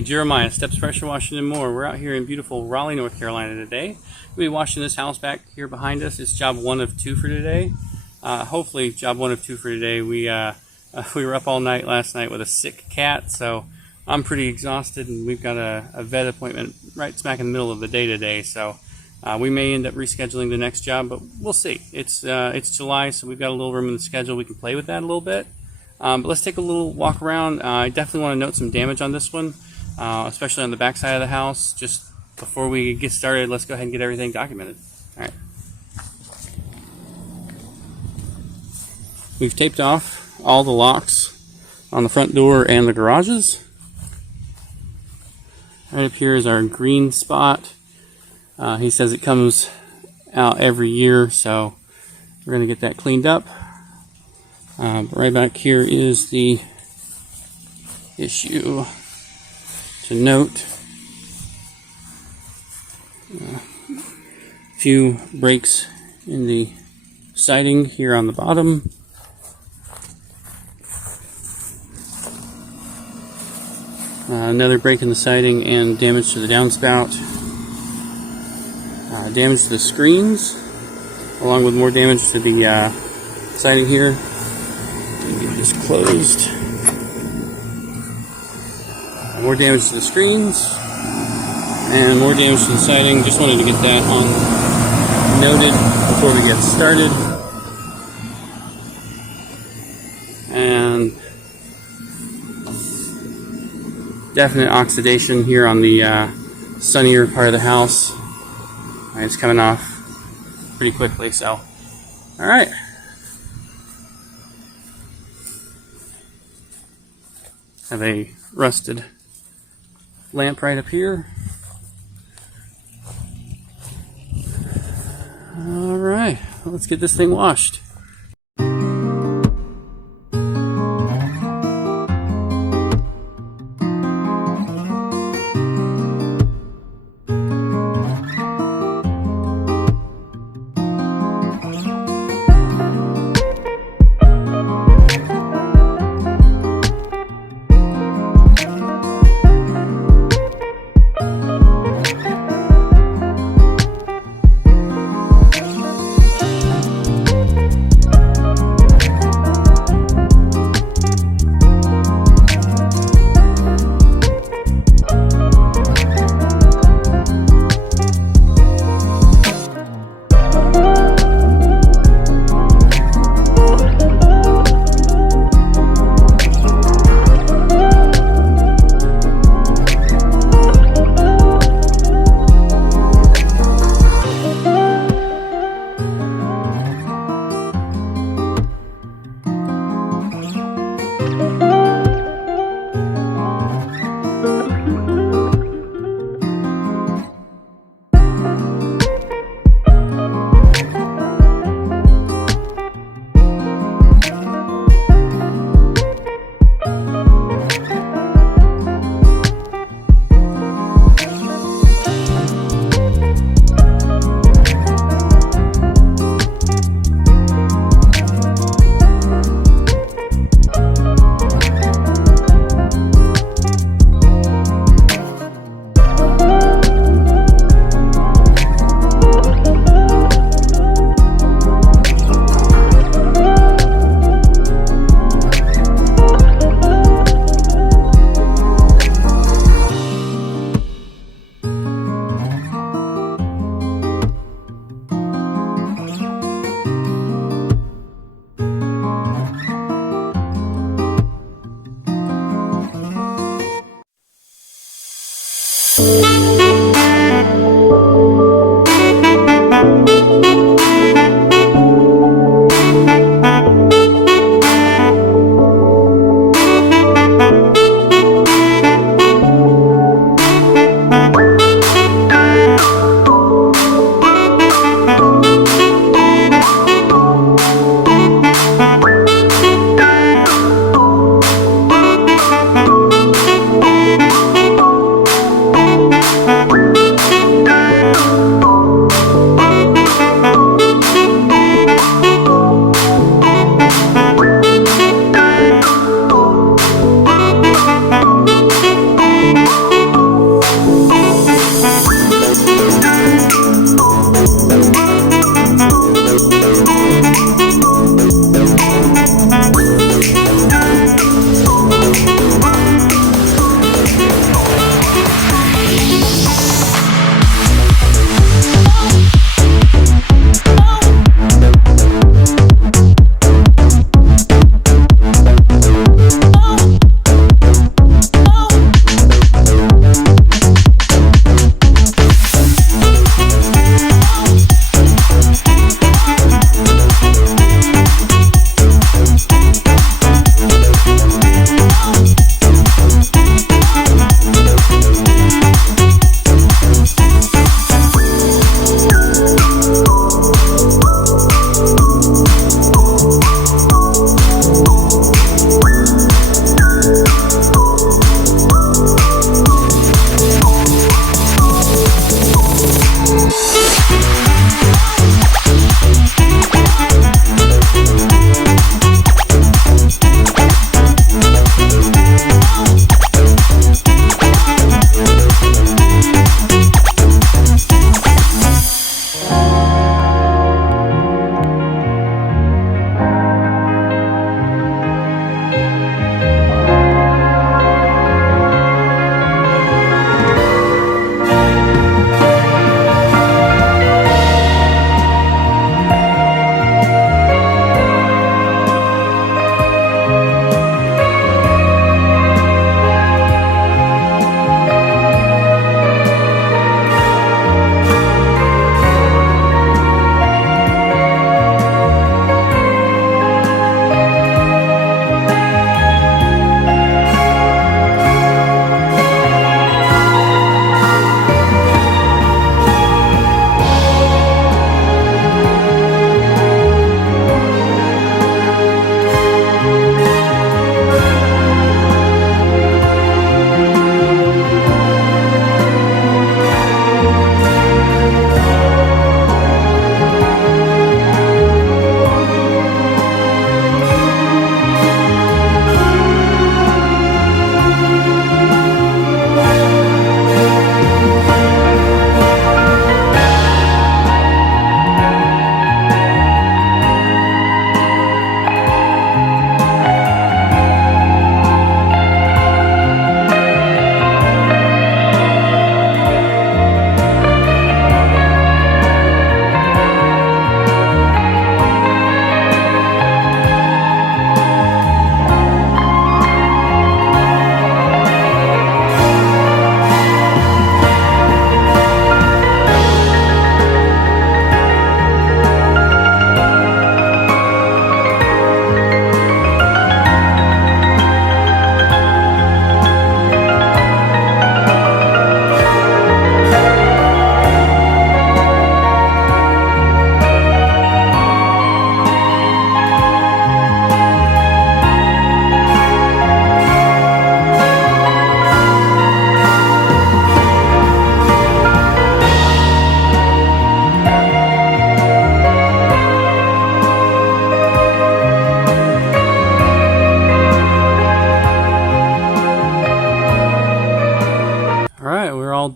Hey, Jeremiah, Steps Pressure Washing and More. We're out here in beautiful Raleigh, North Carolina today. We'll be washing this house back here behind us. It's job 1 of 2 for today. Hopefully job 1 of 2 for today. We were up all night last night with a sick cat, so I'm pretty exhausted, and we've got a vet appointment right smack in the middle of the day today, so we may end up rescheduling the next job, but we'll see. It's July, so we've got a little room in the schedule. We can play with that a little bit. But let's take a little walk around. I definitely want to note some damage on this one, especially on the back side of the house. Just before we get started, let's go ahead and get everything documented. All right. We've taped off all the locks on the front door and the garages. Right up here is our green spot. He says it comes out every year, so we're going to get that cleaned up. But right back here is the issue to note. A few breaks in the siding here on the bottom. Another break in the siding and damage to the downspout. Damage to the screens, along with more damage to the siding here. Get this closed. More damage to the screens and more damage to the siding. Just wanted to get that on noted before we get started. And definite oxidation here on the sunnier part of the house. It's coming off pretty quickly, so all right. Have a rusted lamp right up here. All right, let's get this thing washed.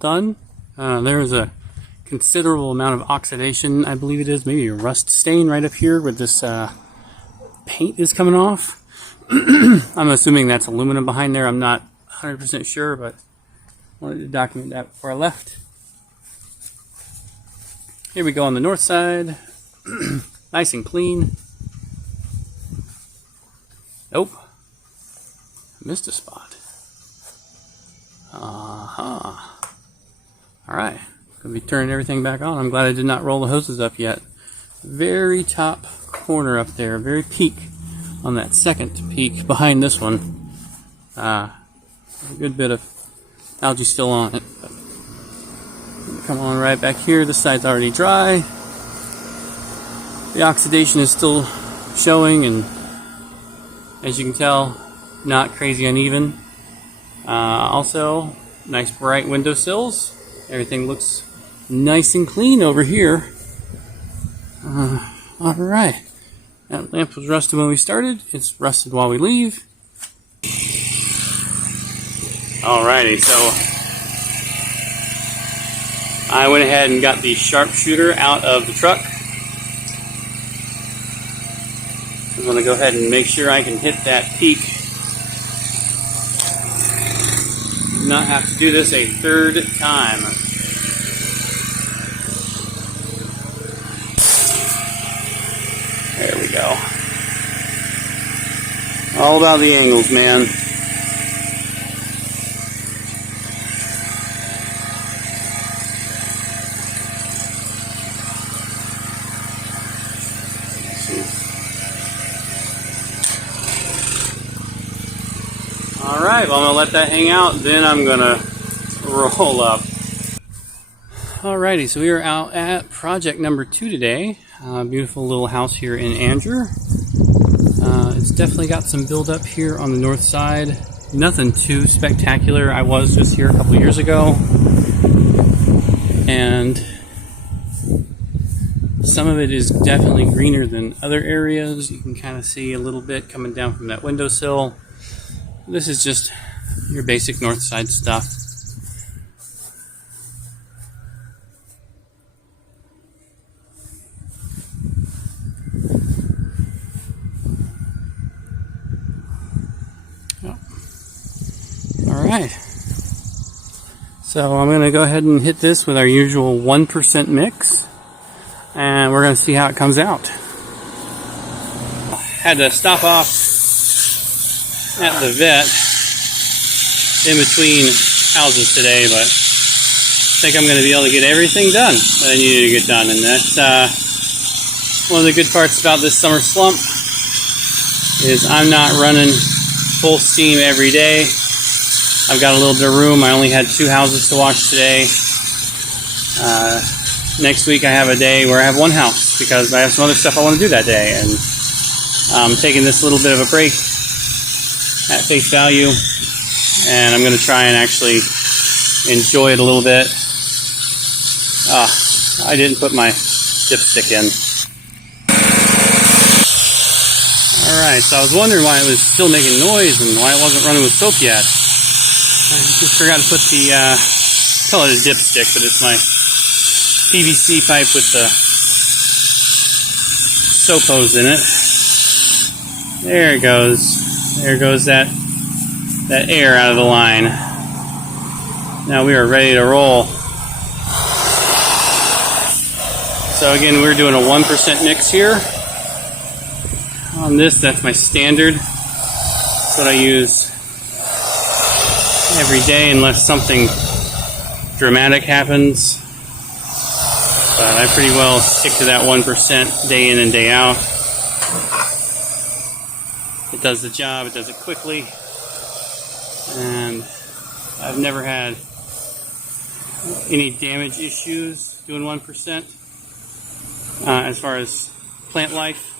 done. There is a considerable amount of oxidation, I believe it is, maybe a rust stain right up here where this paint is coming off. I'm assuming that's aluminum behind there. I'm not 100% sure, but I wanted to document that before I left. Here we go on the north side. Nice and clean. Nope. Missed a spot. Alright. Gonna be turning everything back on. I'm glad I did not roll the hoses up yet. Very top corner up there. Very peak on that second peak behind this one. A good bit of algae still on it. Come on right back here. This side's already dry. The oxidation is still showing, and as you can tell, not crazy uneven. Also, nice bright windowsills. Everything looks nice and clean over here. Alright. That lamp was rusted when we started. It's rusted while we leave. Alrighty, so I went ahead and got the sharpshooter out of the truck. I'm going to go ahead and make sure I can hit that peak. Not have to do this a third time. There we go. All about the angles, man. Alright, well, I'm going to let that hang out, then I'm going to roll up. Alrighty, so we are out at project number 2 today. Beautiful little house here in Andrew. It's definitely got some build-up here on the north side. Nothing too spectacular. I was just here a couple years ago, and some of it is definitely greener than other areas. You can kind of see a little bit coming down from that windowsill. This is just your basic north side stuff. Yep. All right. So I'm going to go ahead and hit this with our usual 1% mix, and we're going to see how it comes out. Had to stop off at the vet in between houses today, but I think I'm going to be able to get everything done that I needed to get done, and that's one of the good parts about this summer slump is I'm not running full steam every day. I've got a little bit of room. I only had 2 houses to wash today. Next week I have a day where I have 1 house because I have some other stuff I want to do that day, and I'm taking this little bit of a break at face value, and I'm going to try and actually enjoy it a little bit. I didn't put my dipstick in. Alright, so I was wondering why it was still making noise and why it wasn't running with soap yet. I just forgot to put the, call it a dipstick, but it's my PVC pipe with the soap hose in it. There it goes. There goes that air out of the line. Now we are ready to roll. So again, we're doing a 1% mix here. On this, that's my standard. That's what I use every day unless something dramatic happens. But I pretty well stick to that 1% day in and day out. It does the job, it does it quickly, and I've never had any damage issues doing 1% as far as plant life,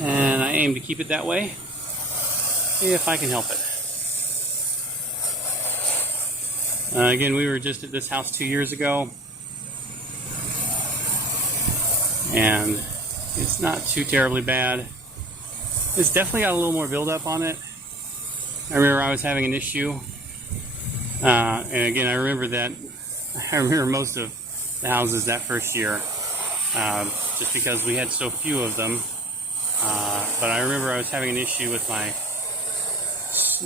and I aim to keep it that way if I can help it. Again, we were just at this house 2 years ago, and it's not too terribly bad. It's definitely got a little more buildup on it. I remember I was having an issue, and again, I remember that I remember most of the houses that first year, just because we had so few of them. But I remember I was having an issue with my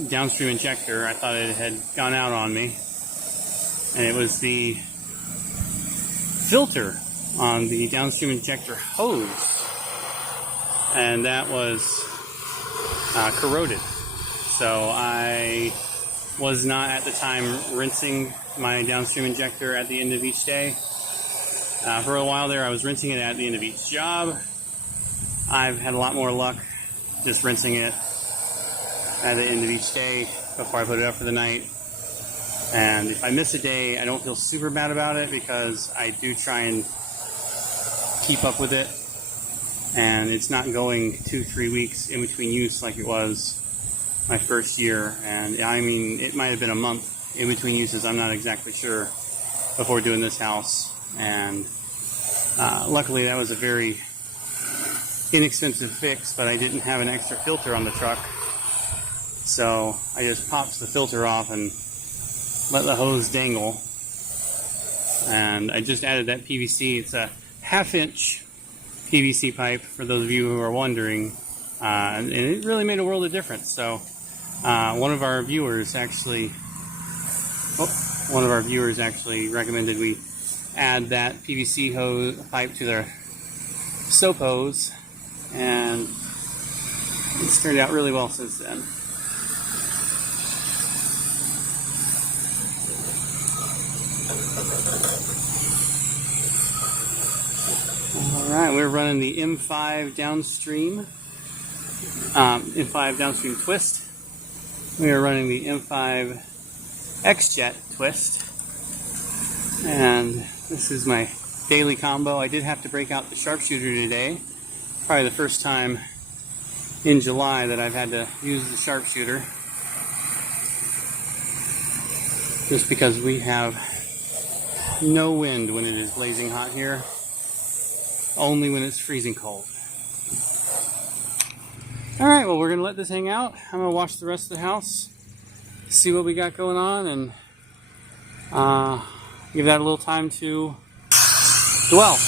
downstream injector. I thought it had gone out on me, and it was the filter on the downstream injector hose, and that was corroded. So I was not at the time rinsing my downstream injector at the end of each day. For a while there, I was rinsing it at the end of each job. I've had a lot more luck just rinsing it at the end of each day before I put it up for the night. And if I miss a day, I don't feel super bad about it because I do try and keep up with it. And it's not going 2-3 weeks in between use like it was my first year. And I mean, it might have been a month in between uses, I'm not exactly sure, before doing this house. And luckily that was a very inexpensive fix, but I didn't have an extra filter on the truck. So I just popped the filter off and let the hose dangle. And I just added that PVC. It's a 1/2-inch PVC pipe, for those of you who are wondering. And it really made a world of difference. So one of our viewers actually recommended we add that PVC hose pipe to their soap hose, and it's turned out really well since then. Alright, we're running the M5 downstream twist. We are running the M5 X-Jet twist, and this is my daily combo. I did have to break out the sharpshooter today. Probably the first time in July that I've had to use the sharpshooter, just because we have no wind when it is blazing hot here, only when it's freezing cold. Alright, well, we're going to let this hang out. I'm going to watch the rest of the house, see what we got going on, and give that a little time to dwell.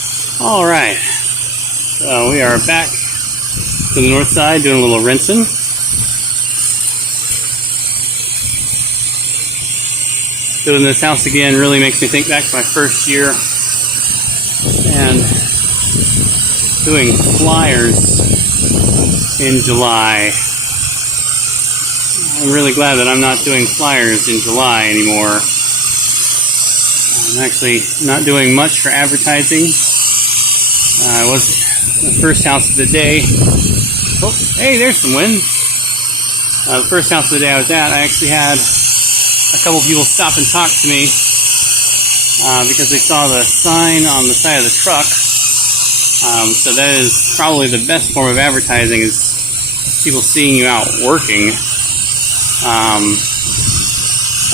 Alright, so we are back to the north side doing a little rinsing. Doing this house again really makes me think back to my first year and doing flyers in July. I'm really glad that I'm not doing flyers in July anymore. I'm actually not doing much for advertising. I was the first house of the day. Oh, hey, there's some wind. The first house of the day I was at, I actually had a couple people stop and talk to me because they saw the sign on the side of the truck. So that is probably the best form of advertising, is people seeing you out working.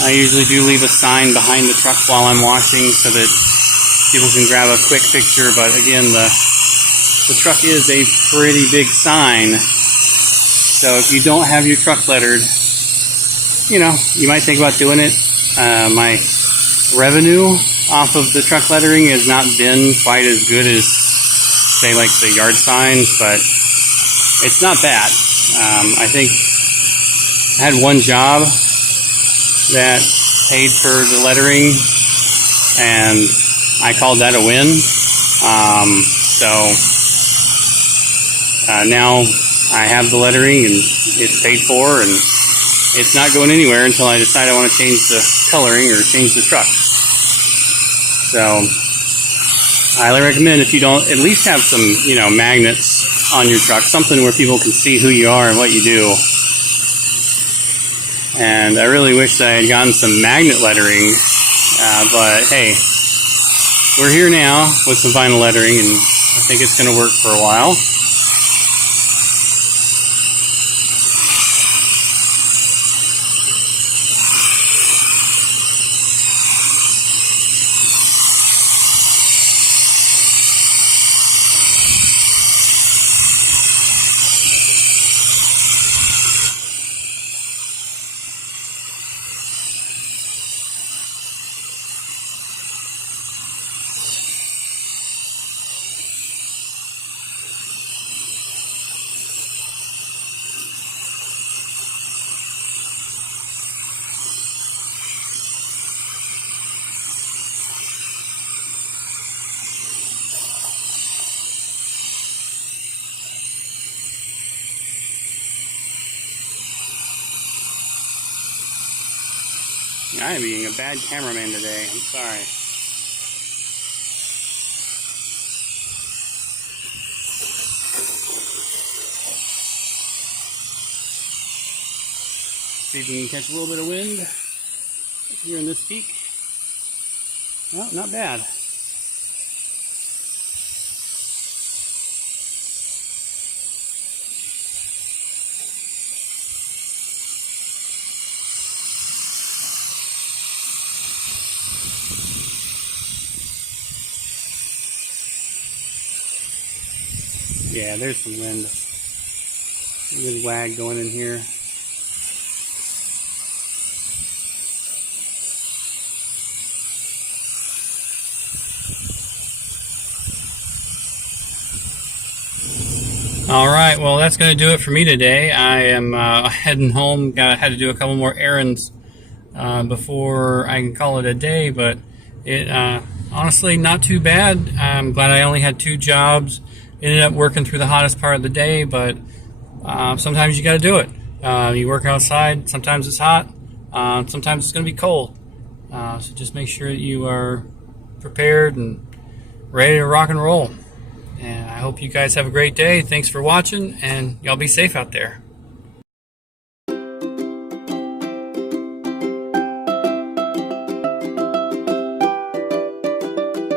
I usually do leave a sign behind the truck while I'm washing so that people can grab a quick picture, but again, the truck is a pretty big sign, so if you don't have your truck lettered, you know, you might think about doing it. My revenue off of the truck lettering has not been quite as good as, say, like the yard signs, but it's not bad. I think I had one job that paid for the lettering, and I called that a win. Now I have the lettering and it's paid for, and it's not going anywhere until I decide I want to change the coloring or change the truck. So I highly recommend, if you don't, at least have some, you know, magnets on your truck, something where people can see who you are and what you do. And I really wish that I had gotten some magnet lettering, but hey, we're here now with some vinyl lettering, and I think it's going to work for a while. I am being a bad cameraman today. I'm sorry. See if we can catch a little bit of wind here in this peak. No, not bad. Yeah, there's some wind. A good wag going in here. All right, well, that's going to do it for me today. I am heading home. Had to do a couple more errands before I can call it a day, but it honestly not too bad. I'm glad I only had 2 jobs. Ended up working through the hottest part of the day, but sometimes you got to do it. You work outside. Sometimes it's hot. Sometimes it's going to be cold. So just make sure that you are prepared and ready to rock and roll. And I hope you guys have a great day. Thanks for watching, and y'all be safe out there.